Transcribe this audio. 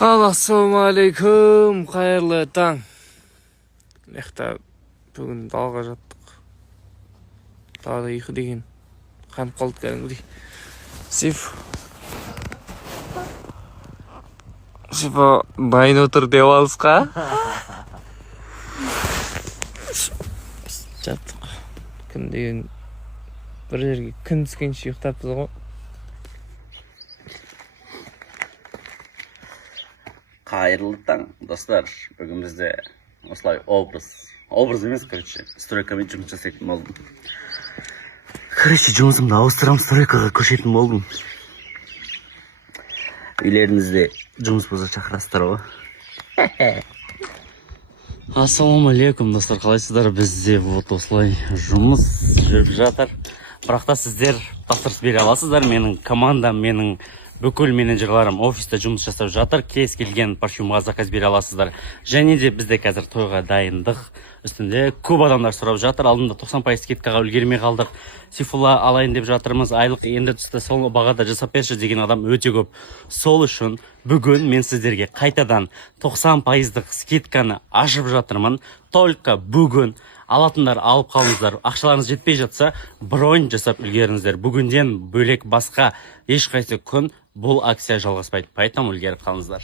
Ассалаумағалейкум, қайырлы таң. Мекта бүгін далға жаттық. Далада ұйқы деген қанып қалды кәдімгідей. Сипа байын отыр деп алысқа. Жаттық. Күн деген бір жерге күн түскенше ұйықтаппыз ғой. Қайырлы таң, достар. Бүгін бізде осылай образ емес, короче, стройкамен жұмыс жасайтын болдым. Короче, жұмысымды ауыстырам, стройкаға көшетін болдым. Үйлеріңізде жұмыс болса шақырасыздар ғой. Ассалаумағалейкум, достар, қалайсыздар? Бізде вот осылай жұмыс жүріп жатыр. Бірақта сіздер тапсырыс бере аласыздар. Менің командам, менің бүкіл менеджерларым офиста жұмыс жасап жатыр. Кез келген парфюмға заказ бере аласыздар. Және де бізде қазір тойға дайындық үстінде көп адамдар сұрап жатыр. Алдында 90% скидкаға үлгермей қалдық. Сифула алайын деп жатырмыз. Айлық енді түсті, сол бағада жасап берші деген адам өте көп. Сол үшін бүгін мен сіздерге қайтадан 90%-дық скидканы ашып жатырмын. Только бүгін алатындар алып қалыңыздар. Ақшаларыңыз жетпей жатса, бронь жасап үлгеріңіздер. Бүгінден бөлек басқа ешқайсы күн бұл акция жалғаспайды. Поэтому үлгеріп қалыңыздар.